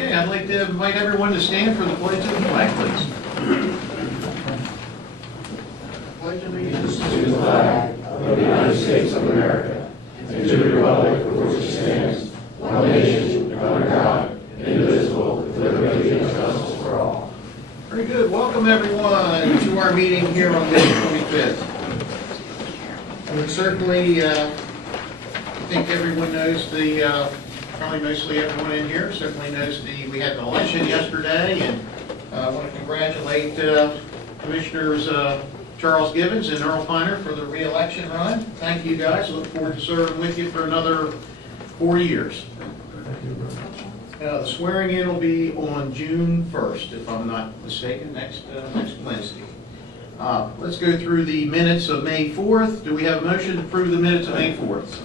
Okay, I'd like to invite everyone to stand for the pledge of the flag, please. Pledge allegiance to the flag of the United States of America and to the republic for which it stands, one nation, under God, indivisible, with liberty and justice for all. Very good. Welcome, everyone, to our meeting here on May 25th. I would certainly, I think everyone knows probably mostly everyone in here certainly knows we had an election yesterday, and I want to congratulate Commissioners Charles Gibbons and Earl Piner for the re-election run. Thank you, guys. Look forward to serving with you for another 4 years. The swearing in will be on June 1st, if I'm not mistaken, next Wednesday. Let's go through the minutes of May 4th. Do we have a motion to approve the minutes of May 4th?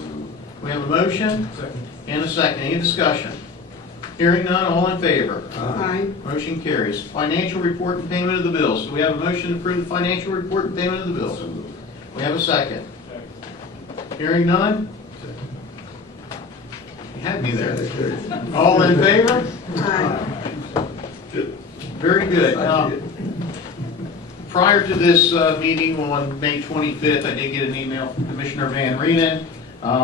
We have a motion and a second. Any discussion? Hearing none, all in favor? Aye. Motion carries. Financial report and payment of the bills. Do we have a motion to approve the financial report and payment of the bills? We have a second. Hearing none? You had me there. All in favor? Aye. Very good. Prior to this meeting on May 25th, I did get an email from Commissioner Van Reenen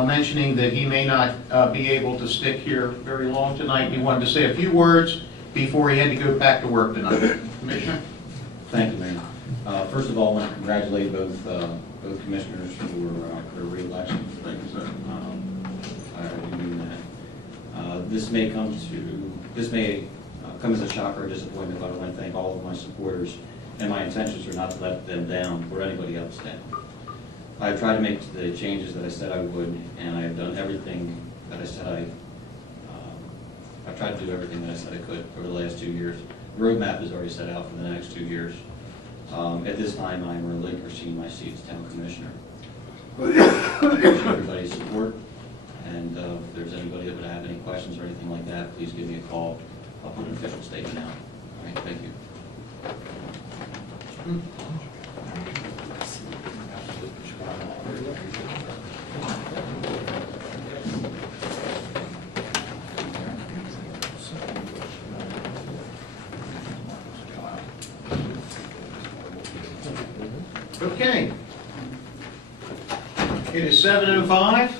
mentioning that he may not be able to stick here very long tonight. He wanted to say a few words before he had to go back to work tonight. Commissioner? Thank you, Mayor. First of all, I want to congratulate both commissioners for their re-election. Thank you, sir. I already knew that. This may come as a shocker or disappointment, but I want to thank all of my supporters, and my intentions are not to let them down or anybody else down. I've tried to make the changes that I said I would, and I have done everything that I said I've tried to do everything that I said I could over the last 2 years. The roadmap is already set out for the next 2 years. At this time, I'm relinquishing my seat as town commissioner. I appreciate everybody's support, and if there's anybody that would have any questions or anything like that, please give me a call. I'll put an official statement out. All right, thank you. Okay. It is 7:05,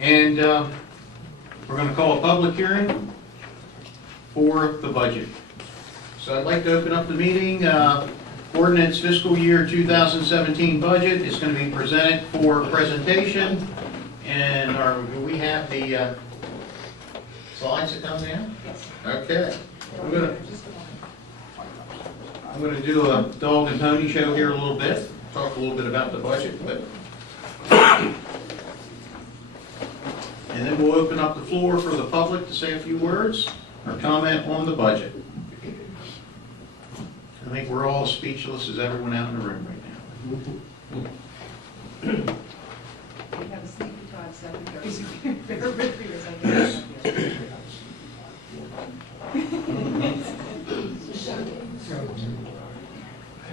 and we're going to call a public hearing for the budget. So I'd like to open up the meeting. Ordinance fiscal year 2017 budget is going to be presented for presentation. And do we have the slides that come in? Yes. Okay. I'm going to do a dog and pony show here a little bit, talk a little bit about the budget, and then we'll open up the floor for the public to say a few words or comment on the budget. I think we're all speechless as everyone out in the room right now. We have a sneaky time, 7:30. Yes.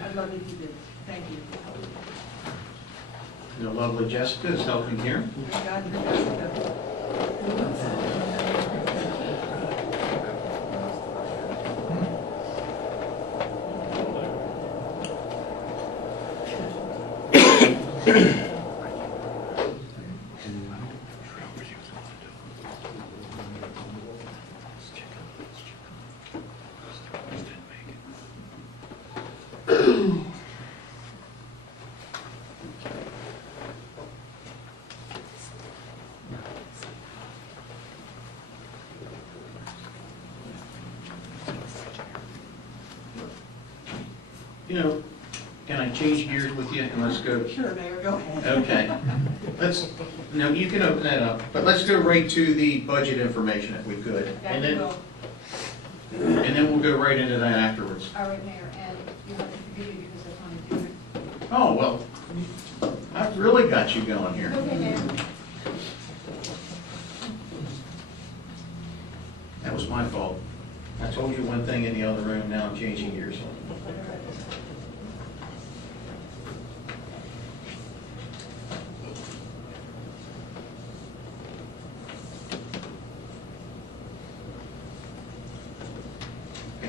I'd love if you did. Thank you. The lovely Jessica is helping here. Thank God for Jessica. You know, can I change gears with you and let's go? Sure, Mayor, go ahead. Okay. No, you can open that up, but let's go right to the budget information if we could. That we will. And then we'll go right into that afterwards. All right, Mayor, and you have to forgive me because I want to do it. Oh, well, I've really got you going here. Okay, Mayor. That was my fault. I told you one thing in the other room, now I'm changing gears.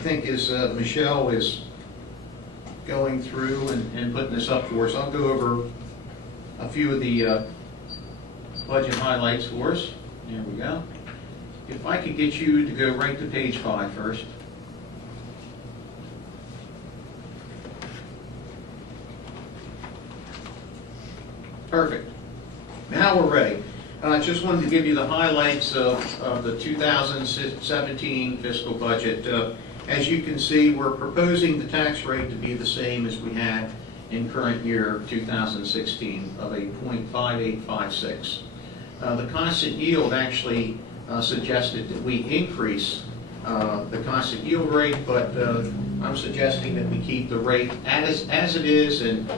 think as Michelle is going through and putting this up for us, I'll go over a few of the budget highlights for us. There we go. If I could get you to go right to page 5 first. Perfect. Now we're ready. Just wanted to give you the highlights of the 2017 fiscal budget. As you can see, we're proposing the tax rate to be the same as we had in current year 2016 of a 0.5856. The constant yield actually suggested that we increase the constant yield rate, but I'm suggesting that we keep the rate as it is, and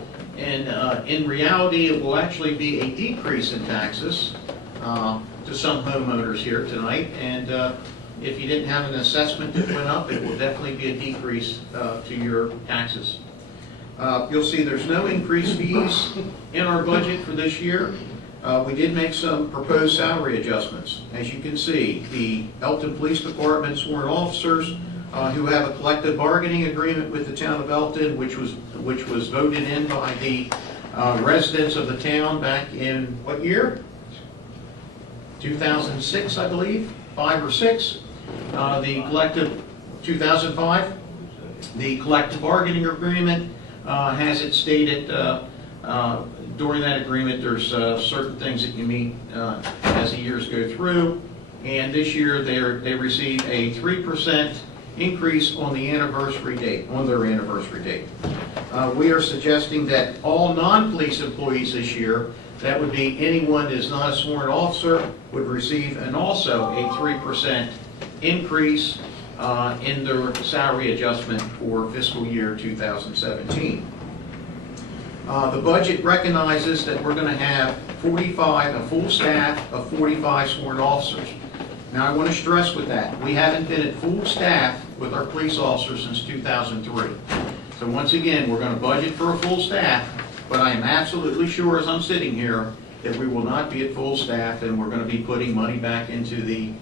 in reality, it will actually be a decrease in taxes to some homeowners here tonight, and if you didn't have an assessment that went up, it will definitely be a decrease to your taxes. You'll see there's no increased fees in our budget for this year. We did make some proposed salary adjustments. As you can see, the Elkton Police Department sworn officers who have a collective bargaining agreement with the town of Elkton, which was voted in by the residents of the town back in what year? 2006, I believe, 5 or 6. The collective 2005. The collective bargaining agreement has it stated during that agreement there's certain things that you meet as the years go through, and this year they received a 3% increase on the anniversary date, on their anniversary date. We are suggesting that all non-police employees this year, that would be anyone that is not a sworn officer, would receive and also a 3% increase in their salary adjustment for fiscal year 2017. The budget recognizes that we're going to have a full staff of 45 sworn officers. Now, I want to stress with that, we haven't been at full staff with our police officers since 2003. So once again, we're going to budget for a full staff, but I am absolutely sure as I'm sitting here that we will not be at full staff, and we're going to be putting money back into the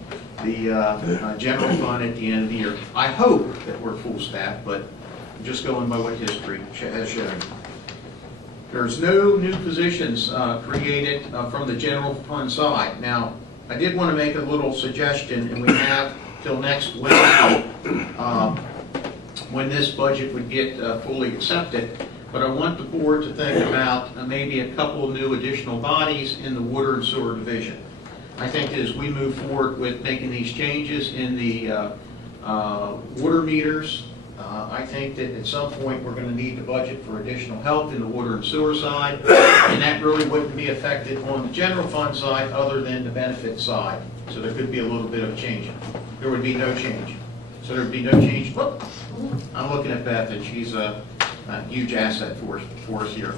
general fund at the end of the year. I hope that we're full staff, but just going by what history has shown. There's no new positions created from the general fund side. Now, I did want to make a little suggestion, and we have till next Wednesday when this budget would get fully accepted, but I want the board to think about maybe a couple of new additional bodies in the water and sewer division. I think as we move forward with making these changes in the water meters, I think that at some point we're going to need to budget for additional help in the water and sewer side, and that really wouldn't be affected on the general fund side other than the benefit side. So there could be a little bit of a change. There would be no change. So there would be no change. Whoop. I'm looking at Beth, and she's a huge asset for us here.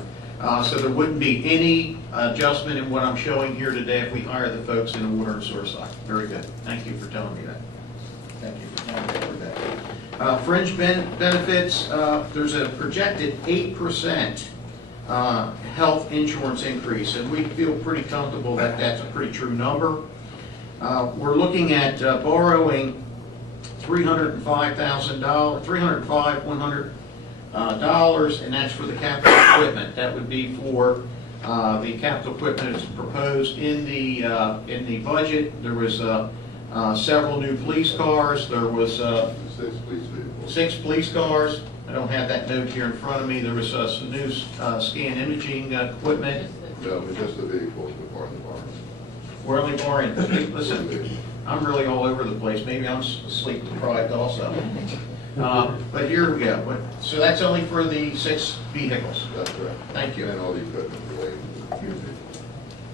So there wouldn't be any adjustment in what I'm showing here today if we hire the folks in the water and sewer side. Very good. Thank you for telling me that. Thank you for telling me that. Fringe benefits, there's a projected 8% health insurance increase, and we feel pretty comfortable that that's a pretty true number. We're looking at borrowing $305,100, and that's for the capital equipment. That would be for the capital equipment that's proposed in the budget. There was several new police cars. There was 6 police vehicles. 6 police cars. I don't have that note here in front of me. There was some new scan imaging equipment. No, but just the vehicles, the part of the barn. Where are they borrowing? Listen, I'm really all over the place. Maybe I'm sleep deprived also. But here we go. So that's only for the 6 vehicles. That's correct. Thank you. And all the equipment related to the vehicles.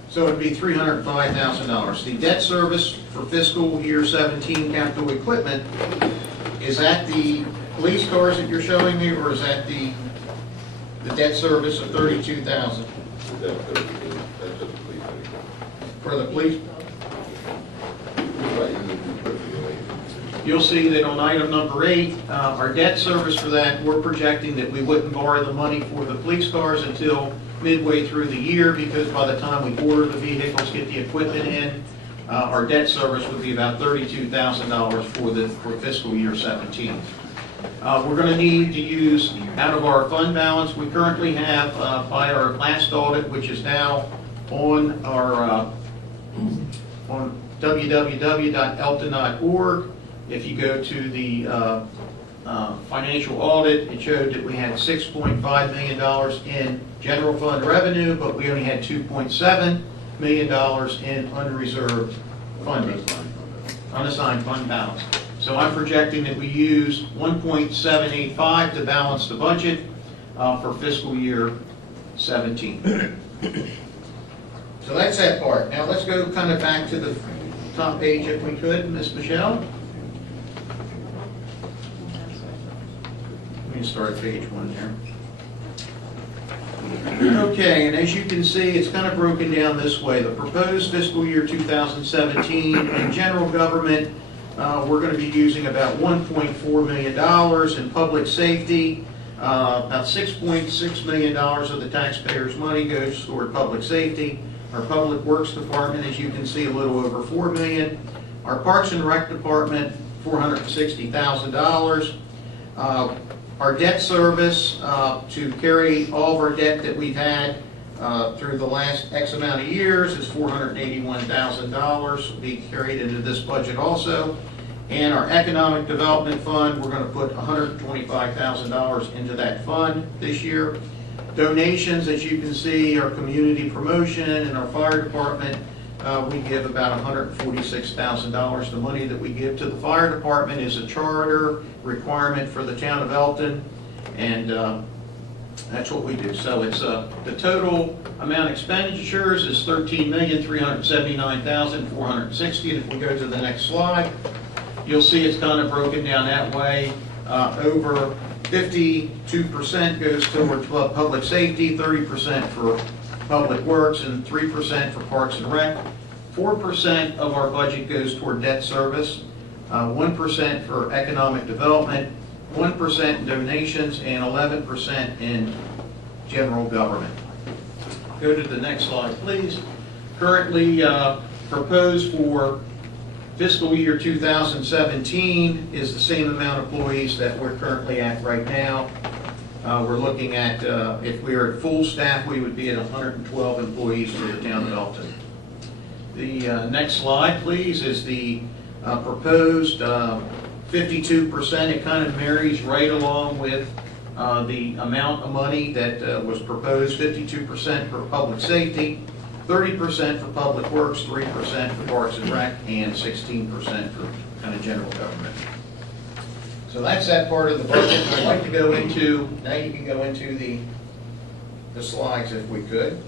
So it'd be $305,000. The debt service for fiscal year 17 capital equipment, is that the police cars that you're showing me, or is that the debt service of $32,000 That's just the police vehicle. for the police? Right, and the equipment related. You'll see that on item number 8, our debt service for that, we're projecting that we wouldn't borrow the money for the police cars until midway through the year, because by the time we order the vehicles, get the equipment in, our debt service would be about $32,000 for fiscal year 17. We're going to need to use out of our fund balance. We currently have, by our last audit, which is now on our on www.elkton.org. If you go to the financial audit, it showed that we had $6.5 million in general fund revenue, but we only had $2.7 million in unreserved funding, unassigned fund balance. So I'm projecting that we use 1.785 to balance the budget for fiscal year 17. So that's that part. Now let's go kind of back to the top page if we could, Ms. Michelle. Let me start at page 1 there. Okay, and as you can see, it's kind of broken down this way. The proposed fiscal year 2017 in general government, we're going to be using about $1.4 million in public safety. About $6.6 million of the taxpayers' money goes toward public safety. Our Public Works Department, as you can see, a little over $4 million. Our Parks and Rec Department, $460,000. Our debt service, to carry all of our debt that we've had through the last X amount of years, is $481,000. Will be carried into this budget also. And our Economic Development Fund, we're going to put $125,000 into that fund this year. Donations, as you can see, our community promotion and our fire department, we give about $146,000. The money that we give to the fire department is a charter requirement for the town of Elkton, and that's what we do. So it's the total amount expenditures is $13,379,460. And if we go to the next slide, you'll see it's kind of broken down that way. Over 52% goes towards public safety, 30% for public works, and 3% for parks and rec. 4% of our budget goes toward debt service, 1% for economic development, 1% in donations, and 11% in general government. Go to the next slide, please. Currently proposed for fiscal year 2017 is the same amount of employees that we're currently at right now. We're looking at, if we were at full staff, we would be at 112 employees for the town of Elkton. The next slide, please, is the proposed 52%. It kind of marries right along with the amount of money that was proposed, 52% for public safety, 30% for public works, 3% for parks and rec, and 16% for kind of general government. So that's that part of the budget. I'd like to go into, now you can go into the slides if we could.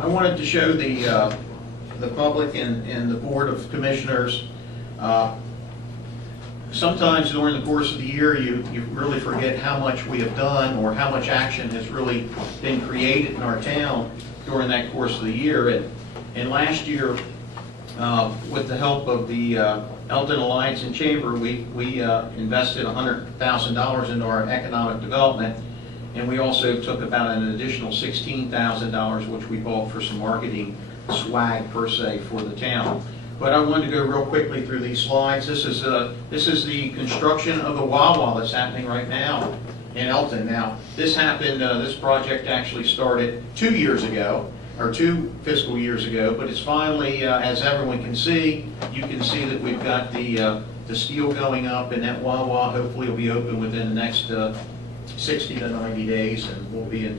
I wanted to show the public and the Board of Commissioners. Sometimes during the course of the year, you really forget how much we have done or how much action has really been created in our town during that course of the year. And last year, with the help of the Elkton Alliance and Chamber, we invested $100,000 into our economic development. And we also took about an additional $16,000, which we bought for some marketing swag per se for the town. But I wanted to go real quickly through these slides. This is the construction of the Wawa that's happening right now in Elkton. Now, this happened. This project actually started 2 years ago, or 2 fiscal years ago. But it's finally, as everyone can see, you can see that we've got the steel going up, and that Wawa hopefully will be open within the next 60 to 90 days, and we'll be in.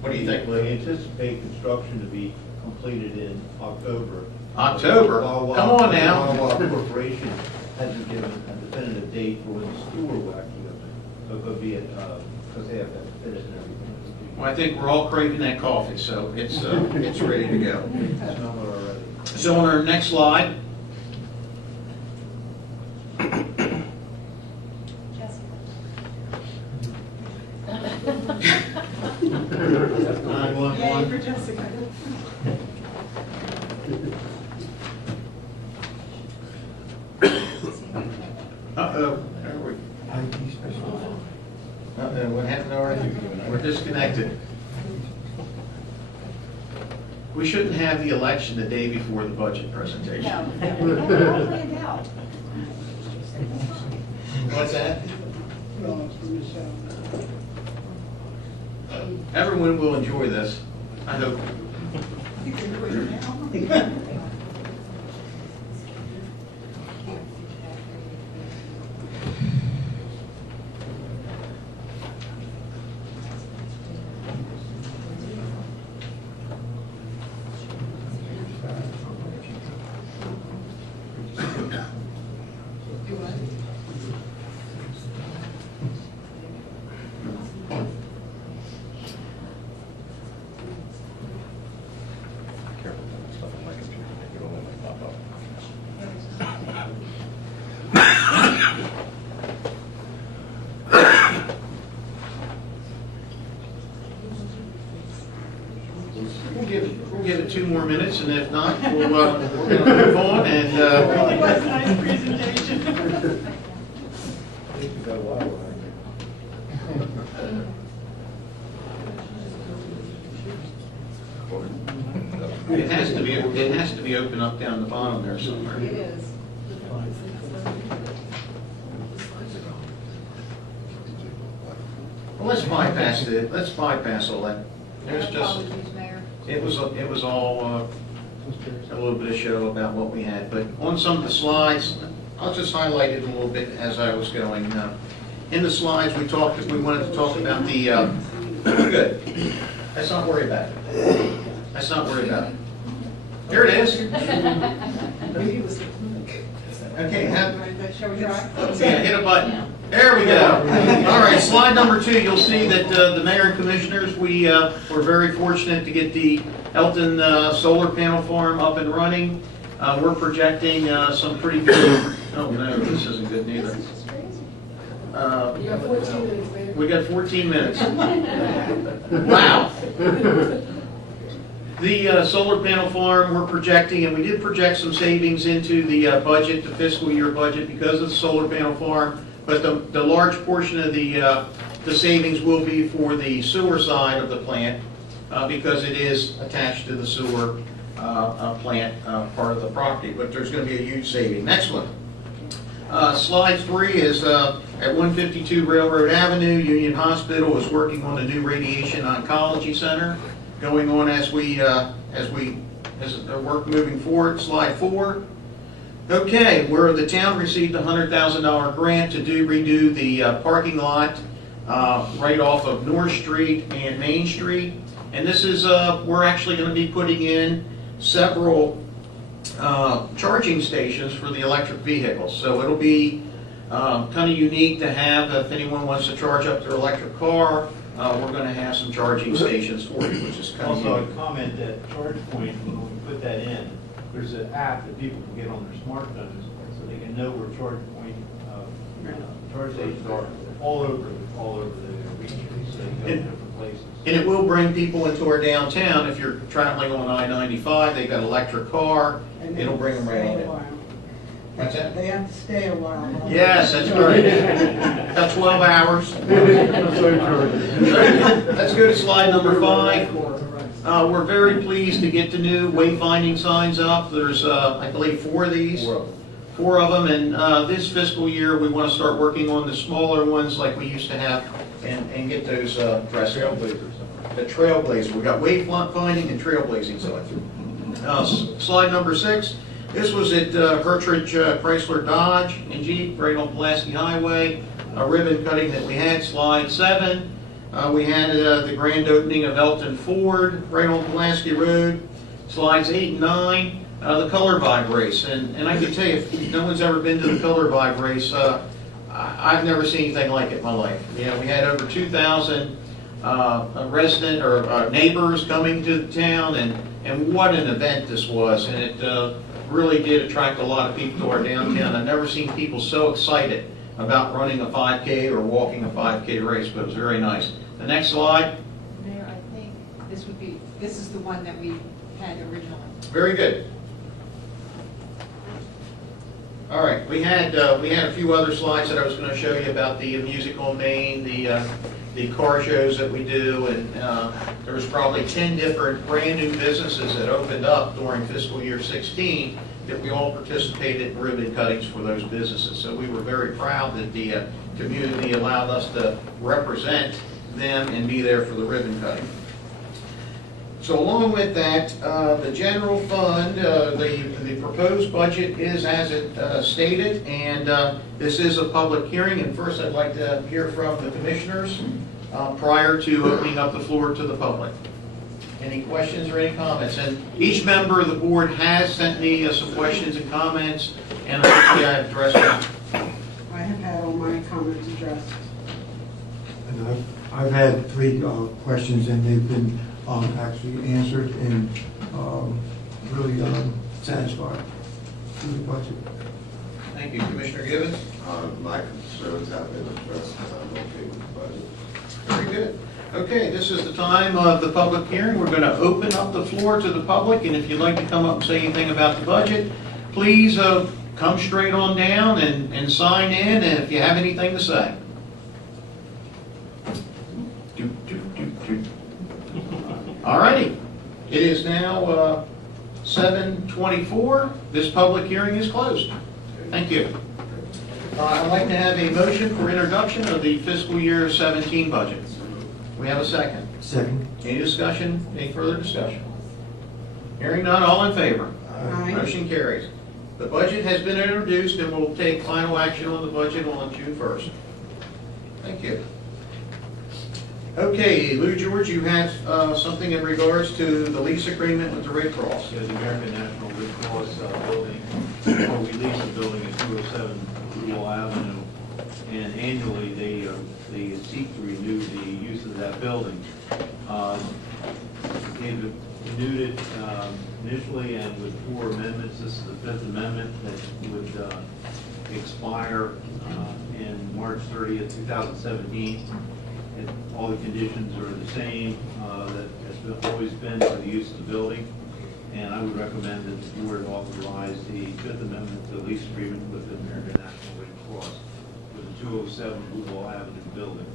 What do you think, Lou? We anticipate construction to be completed in October. October? Come on now. Wawa Corporation hasn't given a definitive date for when the school will actually open. So it could be because they have to finish and everything. Well, I think we're all craving that coffee, so it's ready to go. Smell it already. So on our next slide, Yay for Jessica. uh-oh, there we What happened already? We're disconnected. We shouldn't have the election the day before the budget presentation. No, we have it all planned out. What's that? Everyone will enjoy this, I hope. You can do it now. Do what? We'll give it 2 more minutes, and if not, we're going to move on, and, Really was a nice presentation. it has to be open up down the bottom there somewhere. It is. Well, let's bypass all that. There's just, Apologies, Mayor. it was all a little bit of show about what we had, but on some of the slides, I'll just highlight it a little bit as I was going. In the slides, we wanted to talk about the, good. Let's not worry about it. Let's not worry about it. Here it is. Okay, Shall we try? yeah, hit a button. There we go. All right, slide number 2, you'll see that the mayor and commissioners, we were very fortunate to get the Elkton solar panel farm up and running. We're projecting some pretty good, oh no, this isn't good neither. You got 14 minutes, Mayor. We got 14 minutes. Wow. The solar panel farm, we're projecting, and we did project some savings into the budget, the fiscal year budget, because of the solar panel farm. But the large portion of the savings will be for the sewer side of the plant, because it is attached to the sewer plant part of the property. But there's going to be a huge saving. Next one. Slide 3 is at 152 Railroad Avenue. Union Hospital is working on a new radiation oncology center, going on as the work moving forward. Slide 4. Okay, where the town received a $100,000 grant to redo the parking lot right off of North Street and Main Street. And this is, we're actually going to be putting in several charging stations for the electric vehicles. So it'll be kind of unique to have, if anyone wants to charge up their electric car, we're going to have some charging stations for you, which is kind of Also, unique. a comment that ChargePoint, when we put that in, there's an app that people can get on their smartphones, so they can know where ChargePoint, charge stations are all over the region, so they can go to different places. And it will bring people into our downtown. If you're traveling on I-95, they've got an electric car, it'll bring them right on in. What's that? They have to stay a while. Yes, that's right. About 12 hours. Let's go to slide number 5. We're very pleased to get the new wayfinding signs up. There's, I believe, 4 of these. 4 of them, and this fiscal year, we want to start working on the smaller ones like we used to have and get those dressed up. The trailblazer. We got wayfinding and trailblazing signs. Slide number 6. This was at Hertridge Chrysler Dodge and Jeep, right on Pulaski Highway. A ribbon cutting that we had. Slide 7. We had the grand opening of Elkton Ford, right on Pulaski Road. Slides 8 and 9. The Color Vibe Race. And I can tell you, if no one's ever been to the Color Vibe Race, I've never seen anything like it in my life. You know, we had over 2,000 resident or neighbors coming to the town, and what an event this was. And it really did attract a lot of people to our downtown. I've never seen people so excited about running a 5K or walking a 5K race, but it was very nice. The next slide. Mayor, I think this is the one that we had originally. Very good. All right, we had a few other slides that I was going to show you about the Music on Main, the car shows that we do, and there was probably 10 different brand new businesses that opened up during fiscal year 16 that we all participated in ribbon cuttings for those businesses. So we were very proud that the community allowed us to represent them and be there for the ribbon cutting. So along with that, the general fund, the proposed budget is as it stated, and this is a public hearing. And first, I'd like to hear from the commissioners prior to opening up the floor to the public. Any questions or any comments? And each member of the board has sent me some questions and comments, and hopefully I have addressed them. I have had all my comments addressed. And I've had 3 questions, and they've been actually answered and really satisfied with the budget. Thank you, Commissioner Gibbons. My concerns have been addressed, and I'm okay with the budget. Very good. Okay, this is the time of the public hearing. We're going to open up the floor to the public, and if you'd like to come up and say anything about the budget, please come straight on down and sign in, and if you have anything to say. All righty. It is now 7:24. This public hearing is closed. Thank you. I'd like to have a motion for introduction of the fiscal year 17 budget. We have a second. Second. Any discussion? Any further discussion? Hearing none, all in favor? Aye. Motion carries. The budget has been introduced, and we'll take final action on the budget on June 1st. Thank you. Okay, Lou George, you have something in regards to the lease agreement with the Red Cross. Yeah, the American National Red Cross building, or we lease a building at 207 Google Avenue, and annually they seek to renew the use of that building. They've renewed it initially and with 4 amendments. This is the 5th amendment that would expire in March 30th, 2017. And all the conditions are the same that has always been for the use of the building. And I would recommend that the board authorize the 5th Amendment to the lease agreement with the American National Red Cross for the 207 Google Avenue building.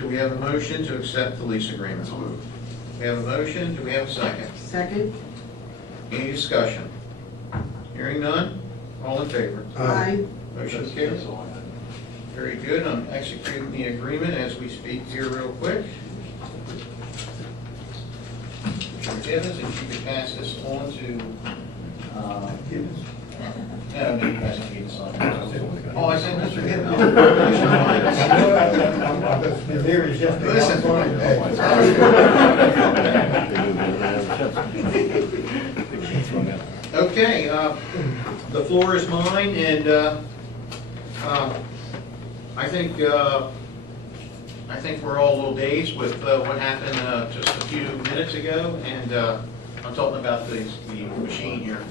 Do we have a motion to accept the lease agreement? We have a motion. Do we have a second? Second? Any discussion? Hearing none, all in favor? Aye. Motion carries. That's all I have. Very good. I'm executing the agreement as we speak here real quick. Commissioner Gibbons, if you could pass this on to, no, you guys don't need to sign it. Oh, I said Mr. Gibbons. Listen. Okay, the floor is mine, and I think we're all a little dazed with what happened just a few minutes ago, and I'm talking about the machine here.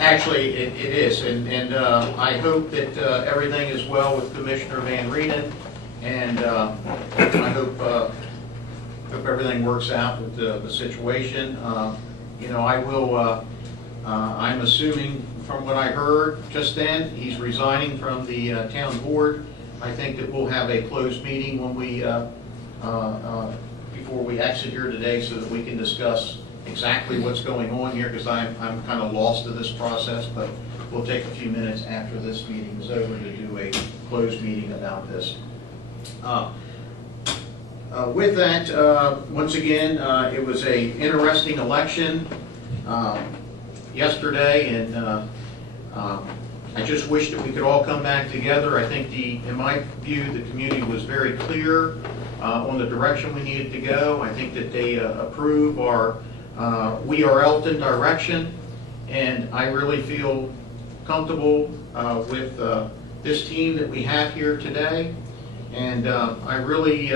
Actually, it is, and I hope that everything is well with Commissioner Van Rienen, and I hope everything works out with the situation. You know, I'm assuming from what I heard just then, he's resigning from the town board. I think that we'll have a closed meeting when we, before we exit here today, so that we can discuss exactly what's going on here, because I'm kind of lost in this process, but we'll take a few minutes after this meeting is over to do a closed meeting about this. With that, once again, it was an interesting election yesterday, and I just wish that we could all come back together. I think in my view, the community was very clear on the direction we needed to go. I think that they approve our We Are Elkton direction, and I really feel comfortable with this team that we have here today. And I really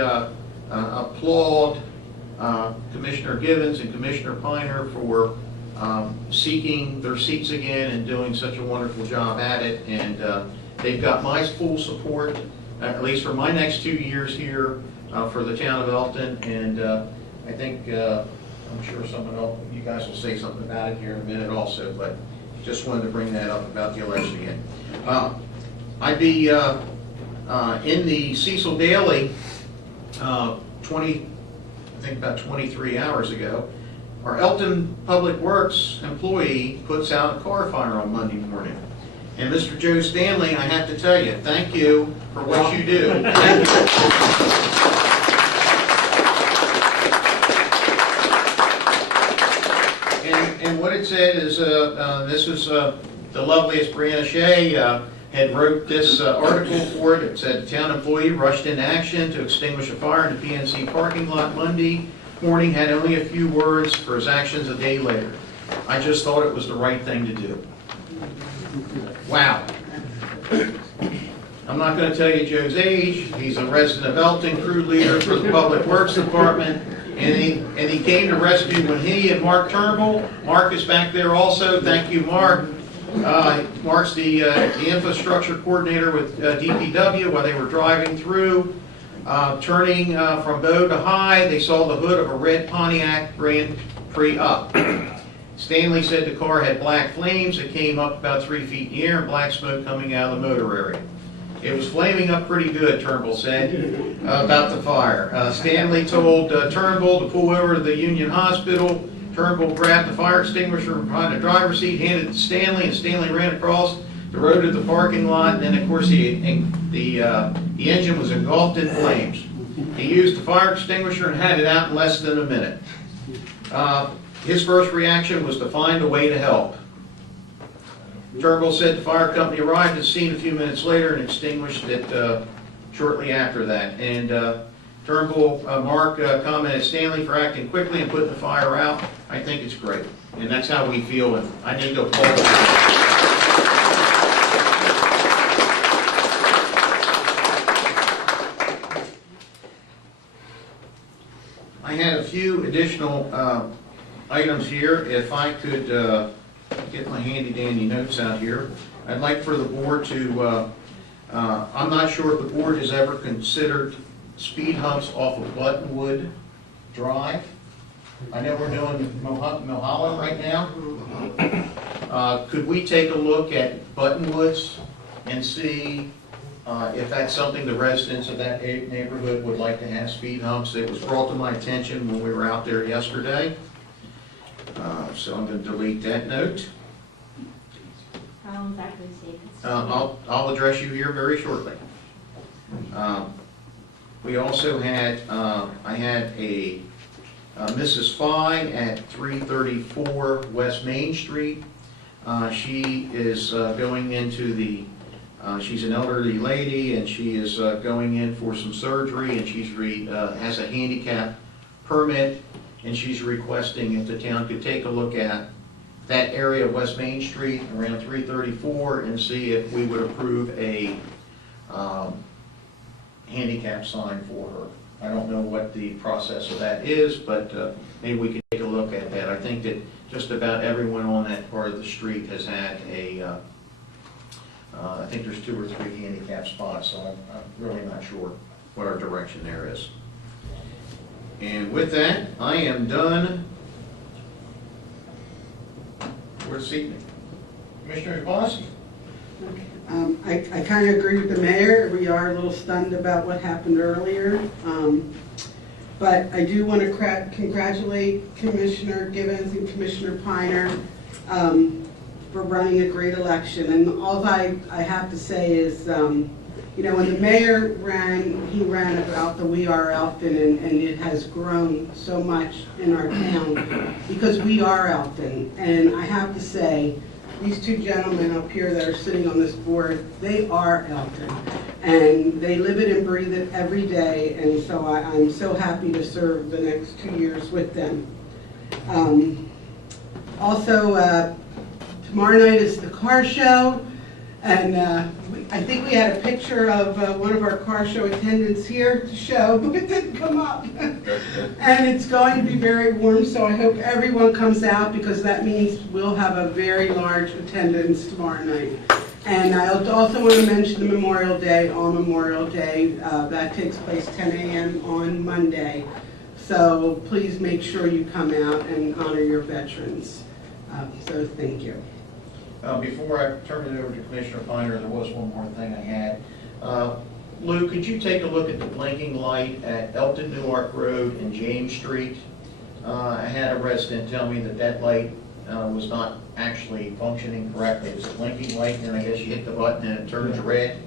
applaud Commissioner Gibbons and Commissioner Piner for seeking their seats again and doing such a wonderful job at it. And they've got my full support, at least for my next 2 years here for the town of Elkton. And I think I'm sure you guys will say something about it here in a minute also, but just wanted to bring that up about the election again. I'd be in the Cecil Daily I think about 23 hours ago. Our Elkton Public Works employee puts out a car fire on Monday morning. And Mr. Joe Stanley, I have to tell you, thank you for what you do. Thank you. And what it said is, this is the loveliest Brianna Shea had wrote this article for it. It said, town employee rushed into action to extinguish a fire in the PNC parking lot Monday morning, had only a few words for his actions a day later. I just thought it was the right thing to do. Wow. I'm not going to tell you Joe's age. He's a resident of Elkton, crew leader for the Public Works Department. And he came to rescue when he and Mark Turnbull, Mark is back there also, thank you Mark. Mark's the infrastructure coordinator with DPW. While they were driving through, turning from Bow to High, they saw the hood of a red Pontiac Grand Prix up. Stanley said the car had black flames that came up about 3 feet in the air and black smoke coming out of the motor area. It was flaming up pretty good, Turnbull said, about the fire. Stanley told Turnbull to pull over to the Union Hospital. Turnbull grabbed the fire extinguisher from behind the driver's seat, handed it to Stanley, and Stanley ran across the road to the parking lot. And then, of course, the engine was engulfed in flames. He used the fire extinguisher and had it out in less than a minute. His first reaction was to find a way to help. Turnbull said the fire company arrived at the scene a few minutes later and extinguished it shortly after that. And Turnbull, Mark commented Stanley for acting quickly and putting the fire out. I think it's great. And that's how we feel, and I need to applaud. I had a few additional items here. If I could get my handy dandy notes out here. I'd like for the board to, I'm not sure if the board has ever considered speed humps off of Buttonwood Drive. I know we're doing Milholland right now. Could we take a look at Buttonwoods and see if that's something the residents of that neighborhood would like to have speed humps? It was brought to my attention when we were out there yesterday. So I'm going to delete that note. How exactly safe? I'll address you here very shortly. We also had, I had a Mrs. Fye at 334 West Main Street. She is going into the, she's an elderly lady and she is going in for some surgery, and she's has a handicap permit, and she's requesting if the town could take a look at that area of West Main Street around 334 and see if we would approve a handicap sign for her. I don't know what the process of that is, but maybe we can take a look at that. I think that just about everyone on that part of the street has had a, I think there's 2 or 3 handicap spots, so I'm really not sure what our direction there is. And with that, I am done. Where's Seaton? Commissioner Boss? I kind of agree with the mayor. We are a little stunned about what happened earlier. But I do want to congratulate Commissioner Gibbons and Commissioner Piner for running a great election. And all I have to say is, you know, when the mayor ran, he ran about the We Are Elkton, and it has grown so much in our town because we are Elkton. And I have to say, these 2 gentlemen up here that are sitting on this board, they are Elkton. And they live it and breathe it every day, and so I'm so happy to serve the next 2 years with them. Also, tomorrow night is the car show. And I think we had a picture of one of our car show attendants here to show, but it didn't come up. And it's going to be very warm, so I hope everyone comes out, because that means we'll have a very large attendance tomorrow night. And I also want to mention the Memorial Day, on Memorial Day. That takes place 10 a.m. on Monday. So please make sure you come out and honor your veterans. So thank you. Before I turn it over to Commissioner Piner, there was one more thing I had. Lou, could you take a look at the blinking light at Elkton Newark Road and James Street? I had a resident tell me that that light was not actually functioning correctly. It was a blinking light, and I guess you hit the button and it turns red.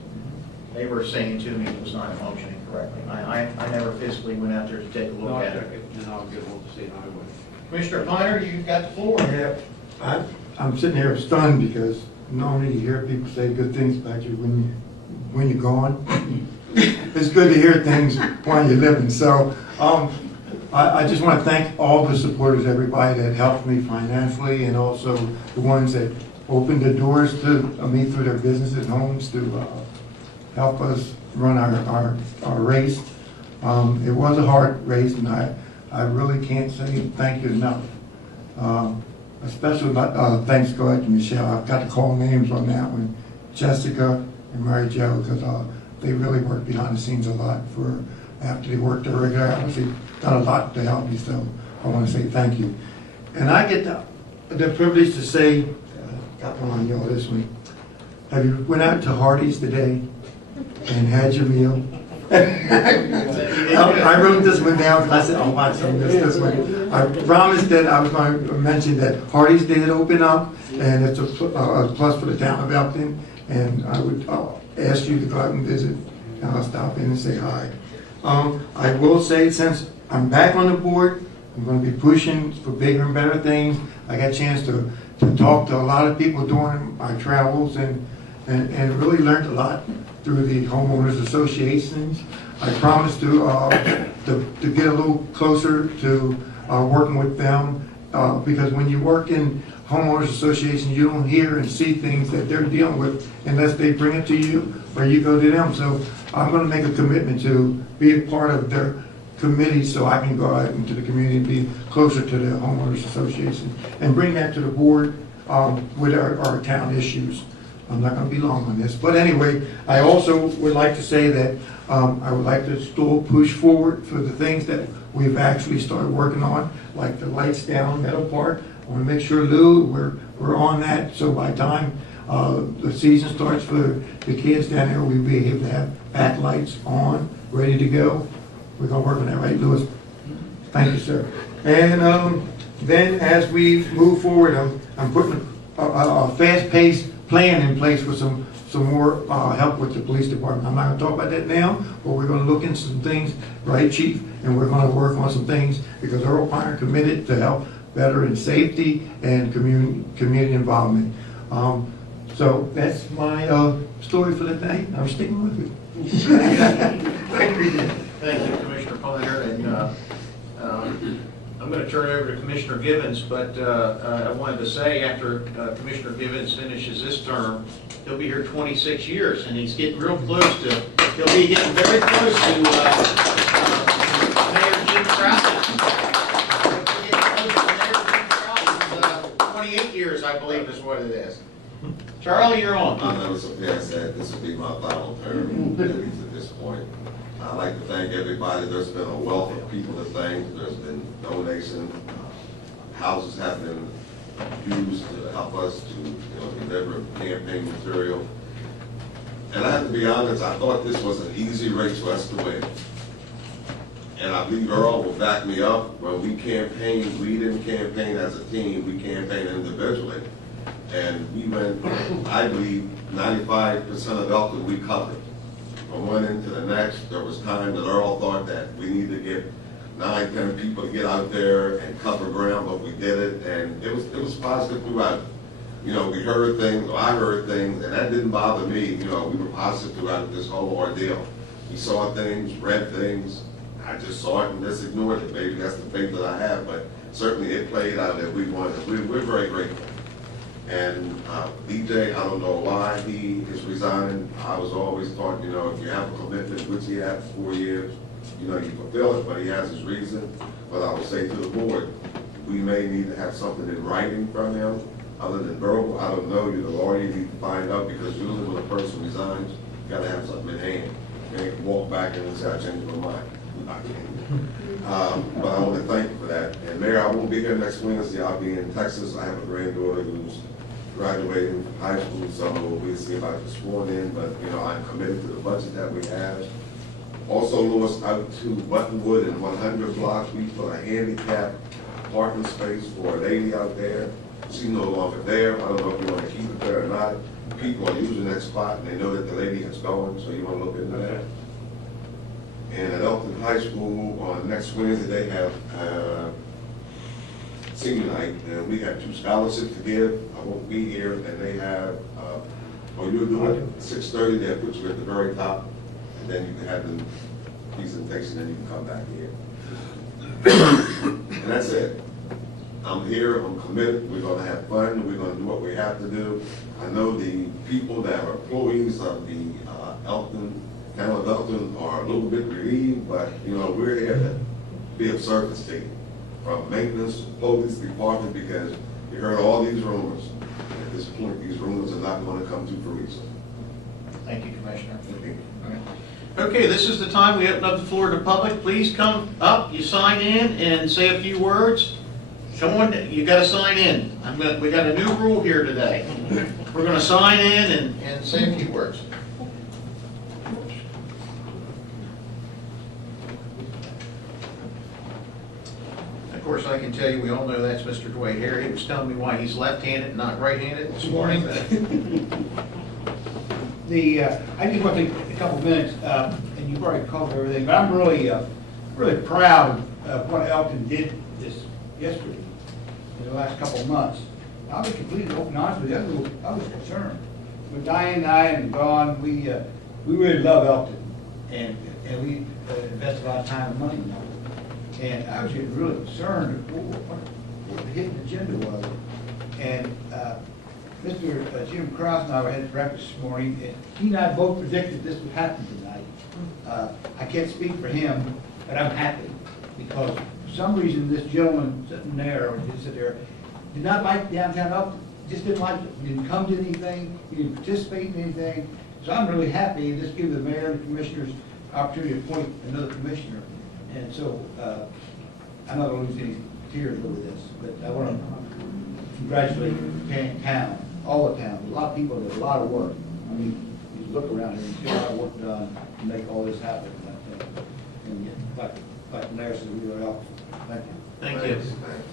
They were saying to me it was not functioning correctly. I never physically went out there to take a No, look I'll at check it. it, and I'll get hold to see how I went. Commissioner Piner, you've got the floor. Yeah, I'm sitting here stunned because normally you hear people say good things about you when you're gone. It's good to hear things while you're living. So I just want to thank all the supporters, everybody that helped me financially, and also the ones that opened the doors to me through their businesses, homes, to help us run our race. It was a hard race, and I really can't say thank you enough. A special thanks go out to Michelle. I've got to call names on that one. Jessica and Mary Jo, because they really worked behind the scenes a lot for after they worked their regular hours. They've done a lot to help me, so I want to say thank you. And I get the privilege to say, got one on y'all this week. Have you went out to Hardee's today and had your meal? I wrote this one down because I said, I'll watch this one. I promised that I was going to mention that Hardee's did open up, and it's a plus for the town of Elkton, and I would ask you to go out and visit, and I'll stop in and say hi. I will say, since I'm back on the board, I'm going to be pushing for bigger and better things. I got a chance to talk to a lot of people during my travels, and really learned a lot through the homeowners associations. I promised to get a little closer to working with them, because when you work in homeowners associations, you don't hear and see things that they're dealing with unless they bring it to you or you go to them. So I'm going to make a commitment to be a part of their committee so I can go out into the community and be closer to the homeowners association and bring that to the board with our town issues. I'm not going to be long on this. But anyway, I also would like to say that I would like to still push forward for the things that we've actually started working on, like the lights down Meadow Park. I want to make sure, Lou, we're on that, so by the time the season starts for the kids down there, we'll be able to have backlights on, ready to go. We're going to work on that, right, Louis? Thank you, sir. And then as we move forward, I'm putting a fast-paced plan in place for some more help with the police department. I'm not going to talk about that now, but we're going to look into some things, right, Chief? And we're going to work on some things because Earl Piner committed to help veteran safety and community involvement. So that's my story for the day. I'm sticking with it. Thank you. Thank you, Commissioner Ponder, and I'm going to turn it over to Commissioner Givens, but I wanted to say after Commissioner Givens finishes this term, he'll be here 26 years, and he's getting real close to, he'll be getting very close to Mayor Jim Crowley. He'll be getting close to Mayor Jim Crowley. 28 years, I believe, is what it is. Charlie, you're on. I know it's a fair said this will be my final term, at least at this point. I'd like to thank everybody. There's been a wealth of people to thank. There's been donations. Houses have been used to help us to deliver campaign material. And I have to be honest, I thought this was an easy race for us to win. And I believe Earl will back me up. When we campaigned, we didn't campaign as a team, we campaigned individually. And we went, I believe, 95% of Elkton we covered. From one end to the next, there was time that Earl thought that we needed to get 9, 10 people to get out there and cover ground, but we did it, and it was positive throughout. We heard things, or I heard things, and that didn't bother me. We were positive throughout this whole ordeal. We saw things, read things. I just saw it and just ignored it. Maybe that's the faith that I have, but certainly it played out that we won. We're very grateful. And DJ, I don't know why he is resigning. I was always taught, if you have a commitment, which he had for 4 years, you fulfill it, but he has his reason. But I will say to the board, we may need to have something in writing from him, other than verbal. I don't know, you're the lawyer, you need to find out, because usually when a person resigns, you gotta have something in hand. You can't walk back and say, I changed my mind. But I want to thank you for that. And Mayor, I won't be here next Wednesday. I'll be in Texas. I have a granddaughter who's graduating from high school, so we'll see if I can sworn in. But, you know, I'm committed to the budget that we have. Also, Louis, out to Buttonwood and 100 block, we put a handicap parking space for a lady out there. She's no longer there. I don't know if you want to keep it there or not. People are using that spot and they know that the lady has gone, so you want to look into that. And at Elkton High School, on next Wednesday, they have senior night, and we have 2 scholarships to give. I won't be here, and they have, you'll do it at 6:30, they'll put you at the very top, and then you can have the presentation, and you can come back here. And that's it. I'm here, I'm committed, we're gonna have fun, we're gonna do what we have to do. I know the people that are employees of the Elkton, town of Elkton are a little bit relieved, but, you know, we're here to be of service to you, from maintenance to police department, because you heard all these rumors. At this point, these rumors are not gonna come to fruition. Thank you, Commissioner. Okay, this is the time we open up the floor to the public. Please come up, you sign in and say a few words. Come on, you gotta sign in. We got a new rule here today. We're gonna sign in and say a few words. Of course, I can tell you, we all know that's Mr. Dwight here. He was telling me why he's left-handed, not right-handed this morning. I just want to take a couple minutes, and you've already covered everything, but I'm really proud of what Elkton did this yesterday, in the last couple of months. I'll be completely open and honest with you, I was concerned. When Diane and I and Dawn, we really love Elkton, and we invest a lot of time and money in Elkton. And I was getting really concerned of what the hidden agenda was. And Mr. Jim Krause and I were having breakfast this morning, and he and I both predicted this would happen tonight. I can't speak for him, but I'm happy, because for some reason this gentleman sitting there, or just sit there, did not like downtown Elkton, just didn't like it. He didn't come to anything, he didn't participate in anything. So I'm really happy, and this gives the mayor and the commissioners opportunity to appoint another commissioner. And so I'm not going to lose any tears over this, but I want to congratulate the town, all the towns. A lot of people did a lot of work. I mean, you look around here and see a lot of work done to make all this happen. And like the mayor said, we really helpful. Thank you. Thank you. Thanks.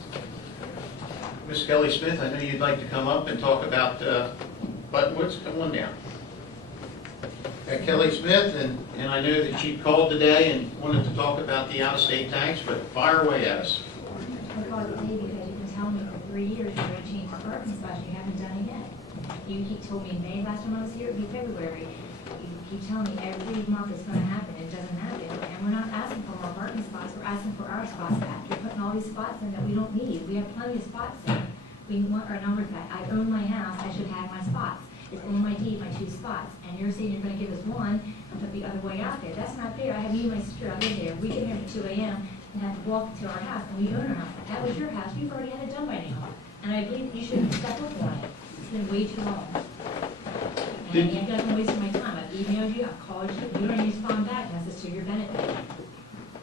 Ms. Kelly Smith, I know you'd like to come up and talk about Buttonwoods. Come on down. Kelly Smith, and I know that she called today and wanted to talk about the out-of-state tax, but fire away at us. I called today because you've been telling me for 3 years you're going to change the parking spots, you haven't done it yet. You keep told me in May, last time I was here, it would be February. You keep telling me every month it's going to happen, it doesn't happen. And we're not asking for more parking spots, we're asking for our spots back. You're putting all these spots in that we don't need. We have plenty of spots there. We want our numbers back. I own my house, I should have my spots. It's on my deed, my 2 spots, and you're saying you're gonna give us 1 and put the other way out there. That's not fair. I have you and my sister out there. We get here at 2 a.m. and have to walk to our house, and we own our house. That was your house. You've already had it done by now. And I believe that you should step up on it. It's been way too long. And you guys are wasting my time. I've emailed you, I've called you, you don't even respond back, and that's to your benefit.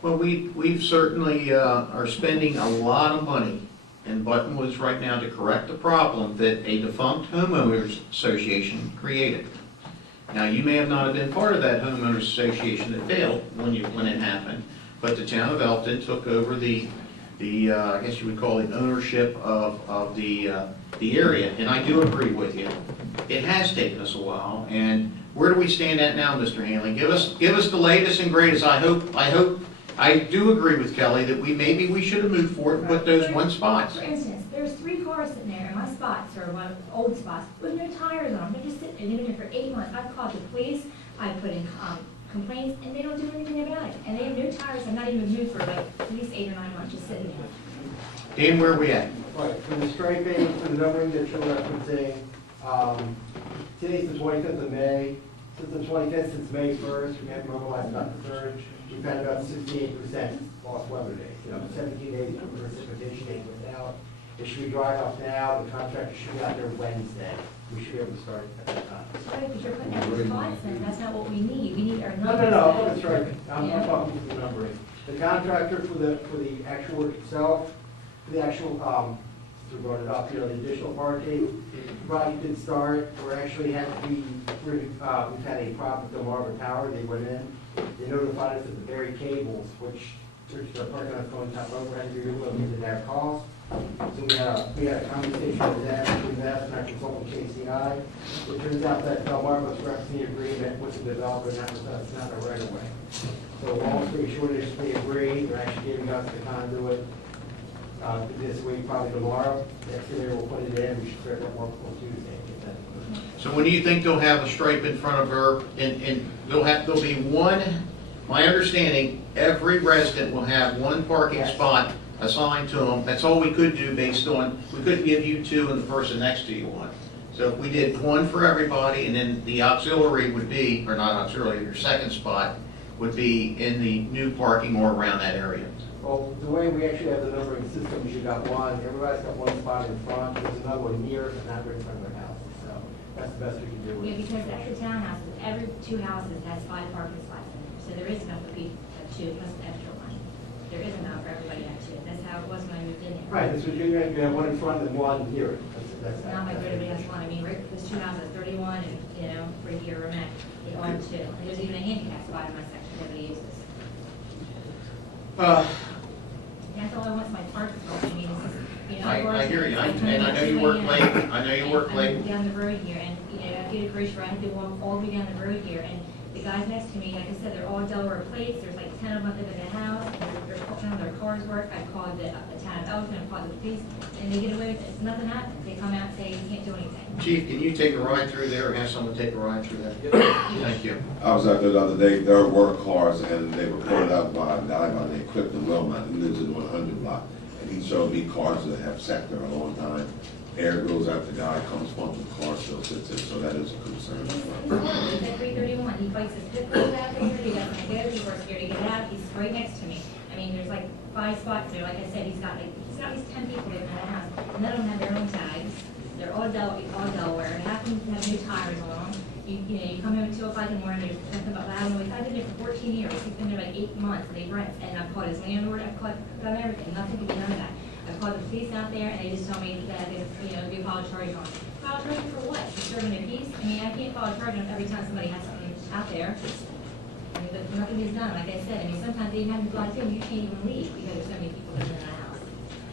Well, we've certainly are spending a lot of money in Buttonwoods right now to correct the problem that a defunct homeowners association created. Now, you may have not have been part of that homeowners association that failed when it happened, but the town of Elkton took over the I guess you would call it ownership of the area, and I do agree with you. It has taken us a while, and where do we stand at now, Mr. Hanley? Give us the latest and greatest. I do agree with Kelly that maybe we should have moved forward and put those 1 spots. For instance, there's 3 cars sitting there, and my spots are one old spots with no tires on them. They're just sitting there. They've been there for 8 months. I've called the police, I've put in complaints, and they don't do anything about it. And they have no tires, and not even moved for like at least 8 or 9 months, just sitting there. Dan, where are we at? Right, for the striping, for the numbering that you're referencing, today's the 25th of May. Since the 25th, since May 1st, we haven't mobilized about the 3rd. We've had about 68% lost weather days. 17 days of precipitation days without. It should be dry off now. The contractor should be out there Wednesday. We should be able to start at that time. Right, but you're putting out the spots in. That's not what we need. We need our numbers. No, back. that's right. I'm Yeah. talking to the numbering. The contractor for the actual work itself, for the actual, to brought it up, the additional parking, project did start. We're actually we've had a problem with the Marvin Tower. They went in, they notified us that the buried cables, which the parking lot's going to top over, had to be removed because of that cost. So we had a conversation with them, between that and our consultant KCI. It turns out that Marvin was referencing the agreement with the developer, and that was us, not a right of way. So long story short is they agreed, they're actually giving us the conduit this week, probably tomorrow. Next day we'll put it in, we should start that work on Tuesday. Get that. So when do you think they'll have a stripe in front of her, and there'll be one, my understanding, every resident will have one parking Yes. spot assigned to them. That's all we could do based on, we couldn't give you two and the person next to you one. So if we did one for everybody, and then the auxiliary would be, or not auxiliary, your second spot would be in the new parking or around that area. Well, the way we actually have the numbering system, you got one, everybody's got one spot in front, there's another one near, and not right in front of their house. So that's the best we can do. Yeah, because every townhouse, every 2 houses has 5 parking spots in there, so there is enough for people to have 2 plus the extra one. There is enough for everybody to have 2. That's how it was when I moved in here. Right, that's what you have one in front and one here. That's Not like everybody has one. I mean, there's 2 houses, 31, and, right here, Ramet, they all have 2. And there's even a handicap spot in my section that nobody uses. That's all I want is my parking spot. I mean, it's just, I hear you, and I know you work late, I know you work late. I'm down the road here, and, I get a grocery, I have to walk all the way down the road here, and the guys next to me, like I said, they're all Delaware plates, there's like 10 of them living in the house, and none of their cars work. I've called the town of Elkton, I've called the police, and they get away with it, it's nothing happens. They come out and say, you can't do anything. Chief, can you take a ride through there, or have someone take a ride through there? Thank you. I was out there the other day, there were cars, and they were pointed out by a guy by the name Clifton Wilmot, who lives in the 100 block. And he showed me cars that have sat there a long time. Air goes out, the guy comes onto the car, still sits there, so that is a concern. He's at 331, he fights his pit bulls out there, he doesn't go, people are scared to get out, he's right next to me. I mean, there's like 5 spots there, like I said, he's got at least 10 people living in the house. None of them have their own tags, they're all Delaware, half of them have new tires on them. You come in at 2 o'clock in the morning, there's nothing but loud noise. I've been there for 14 years, he's been there like 8 months, and they rent, and I've called his landlord, I've called everything, nothing can be done with that. I've called the police out there, and they just tell me that there's, be filed a charge on. File a charge for what? Disturbing the peace? I mean, I can't file a charge on every time somebody has something out there. I mean, but nothing is done, like I said. I mean, sometimes they have to go out there, and you can't even leave because there's so many people living in the house.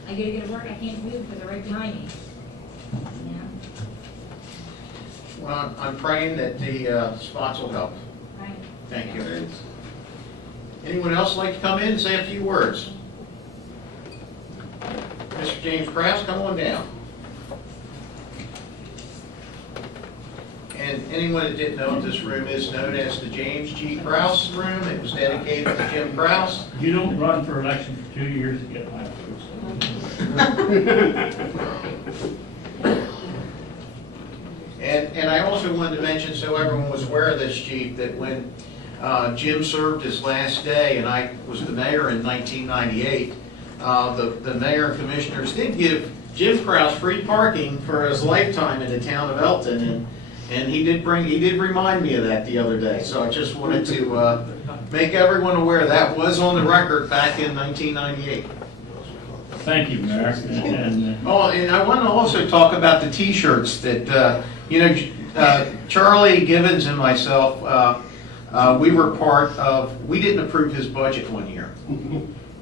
I go to get to work, I can't move because they're right behind me. Well, I'm praying that the spots will help. Right? Thank you. Anyone else like to come in and say a few words? Mr. James Krause, come on down. And anyone that didn't know, this room is known as the James G. Krause Room. It was dedicated to Jim Krause. You don't run for election for 2 years to get my votes. And I also wanted to mention, so everyone was aware of this, Chief, that when Jim served his last day, and I was the mayor in 1998, the mayor and commissioners did give Jim Krause free parking for his lifetime in the town of Elkton, and he did remind me of that the other day. So I just wanted to make everyone aware that was on the record back in 1998. Thank you, Mayor. Oh, and I want to also talk about the T-shirts that, Charlie Gibbons and myself, we were part of, we didn't approve his budget one year.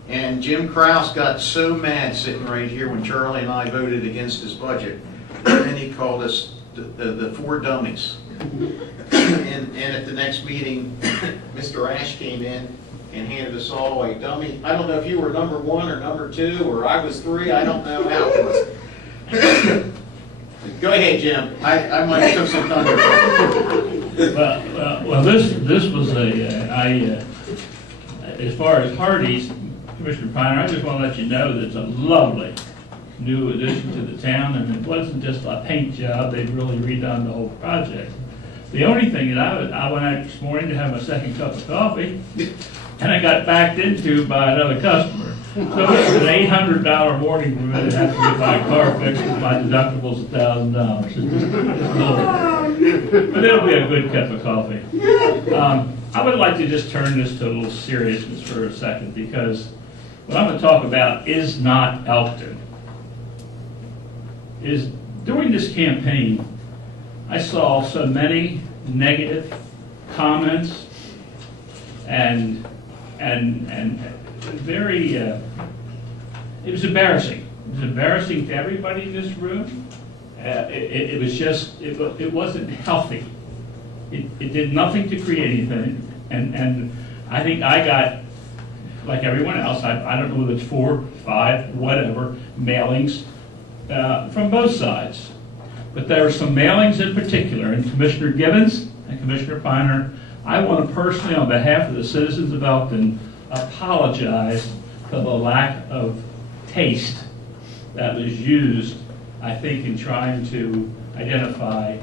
And Jim Krause got so mad sitting right here when Charlie and I voted against his budget. And he called us the 4 dummies. And at the next meeting, Mr. Ash came in and handed us all a dummy. I don't know if you were number 1 or number 2, or I was 3, I don't know how it was. Go ahead, Jim. I might took some thunder. Well, this was as far as Hardee's, Commissioner Piner, I just want to let you know that it's a lovely new addition to the town, and it wasn't just a paint job, they've really redone the whole project. The only thing that I went out this morning to have my second cup of coffee, and I got backed into by another customer. So it was an $800 morning for me to have to get my car fixed, with my deductible's $1,000. But it'll be a good cup of coffee. I would like to just turn this to a little seriousness for a second, because what I'm going to talk about is not Elkton. During this campaign, I saw so many negative comments and very, it was embarrassing. It was embarrassing to everybody in this room. It was just, it wasn't healthy. It did nothing to create anything. And I think I got, like everyone else, I don't know whether it's 4, 5, whatever, mailings from both sides. But there were some mailings in particular, and Commissioner Gibbons and Commissioner Piner, I want to personally, on behalf of the citizens of Elkton, apologize for the lack of taste that was used, I think, in trying to identify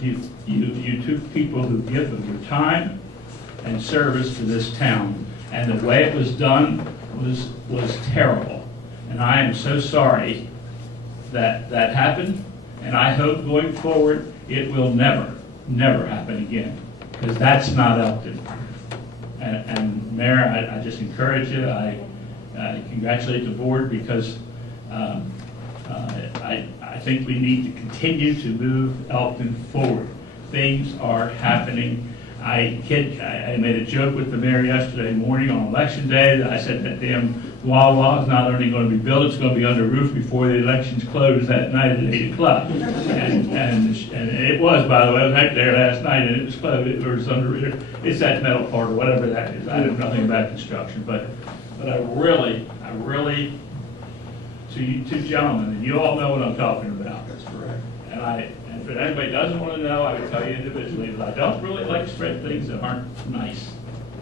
you two people who give of your time and service to this town. And the way it was done was terrible. And I am so sorry that that happened, and I hope going forward it will never happen again, because that's not Elkton. And Mayor, I just encourage you, I congratulate the board, because I think we need to continue to move Elkton forward. Things are happening. I made a joke with the mayor yesterday morning on election day that I said that damn Wawa is not only going to be built, it's going to be under roof before the elections close that night at 8 o'clock. And it was, by the way, I was right there last night, and it was closed. It was under, it's that metal part or whatever that is. I know nothing about construction, but I really, to you two gentlemen, and you all know what I'm talking about. That's correct. And if anybody doesn't want to know, I would tell you individually that I don't really like to spread things that aren't nice.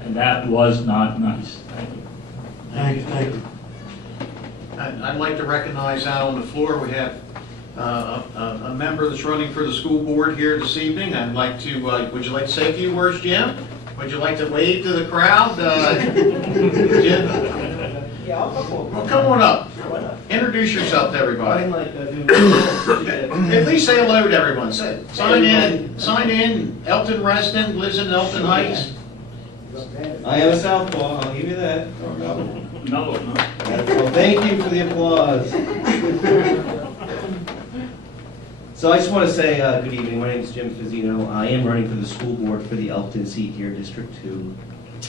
And that was not nice. Thank you. Thank you. I'd like to recognize out on the floor, we have a member that's running for the school board here this evening. I'd like to, would you like to say a few words, Jim? Would you like to wave to the crowd? Jim? Yeah, Well, come on up. Introduce yourself to everybody. At At least say hello to everyone. Sign in, Elkton resident, lives in Elkton Heights. I am a southpaw, I'll give you that. Another one, huh? Well, thank you for the applause. So I just want to say good evening. My name is Jim Fazzino. I am running for the school board for the Elkton seat here, District 2.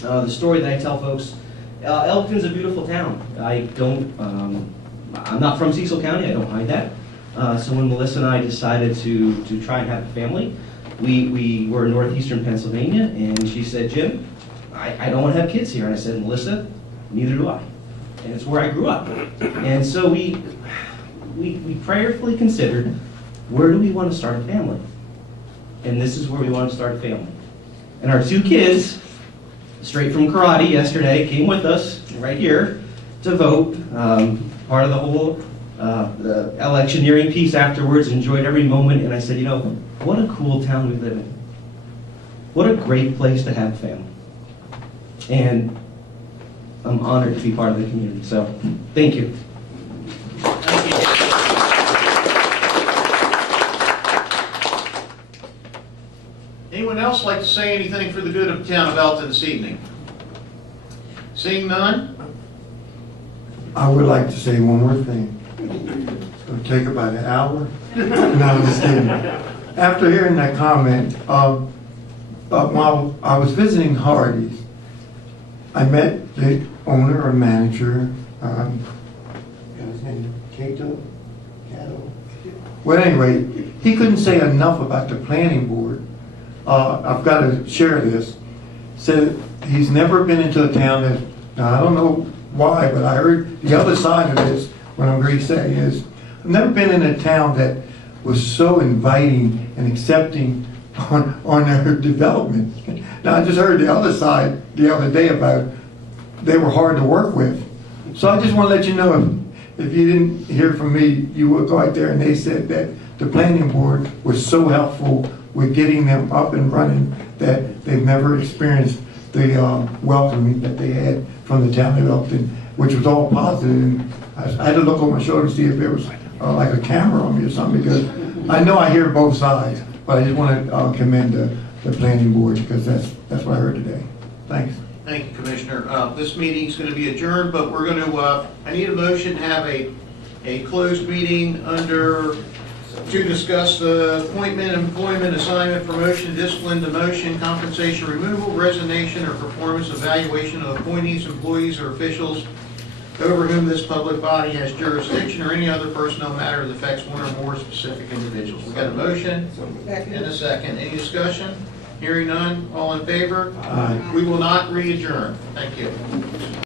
The story that I tell folks, Elkton's a beautiful town. I'm not from Cecil County, I don't hide that. So when Melissa and I decided to try and have a family, we were in northeastern Pennsylvania, and she said, Jim, I don't want to have kids here. And I said, Melissa, neither do I. And it's where I grew up. And so we prayerfully considered, where do we want to start a family? And this is where we want to start a family. And our 2 kids, straight from karate yesterday, came with us right here to vote. Part of the whole the electioneering piece afterwards, enjoyed every moment. And I said, you know, what a cool town we live in. What a great place to have a family. And I'm honored to be part of the community. So, thank you. Anyone else like to say anything for the good of the town of Elkton this evening? Seeing none? I would like to say one more thing. It's going to take about an hour. No, I'm just kidding. After hearing that comment, while I was visiting Hardee's, I met the owner or manager, his name, Cato? Well, anyway, he couldn't say enough about the planning board. I've got to share this. Said he's never been into a town that, now I don't know why, but I heard the other side of this, what I'm going to say is, I've never been in a town that was so inviting and accepting on their development. Now, I just heard the other side the other day about they were hard to work with. So I just want to let you know, if you didn't hear from me, you would go out there, and they said that the planning board was so helpful with getting them up and running that they've never experienced the welcoming that they had from the town of Elkton, which was all positive. And I had to look over my shoulder to see if there was like a camera on me or something, because I know I hear both sides, but I just want to commend the planning board because that's what I heard today. Thanks. Thank you, Commissioner. This meeting's going to be adjourned, but we're going to, I need a motion to have a closed meeting to discuss the appointment, employment, assignment, promotion, discipline, demotion, compensation, removal, resignation, or performance evaluation of appointees, employees, or officials over whom this public body has jurisdiction, or any other personnel matter that affects one or more specific individuals. We got a motion and a second. Any discussion? Hearing none, all in favor? Aye. We will not re-adjourn. Thank you.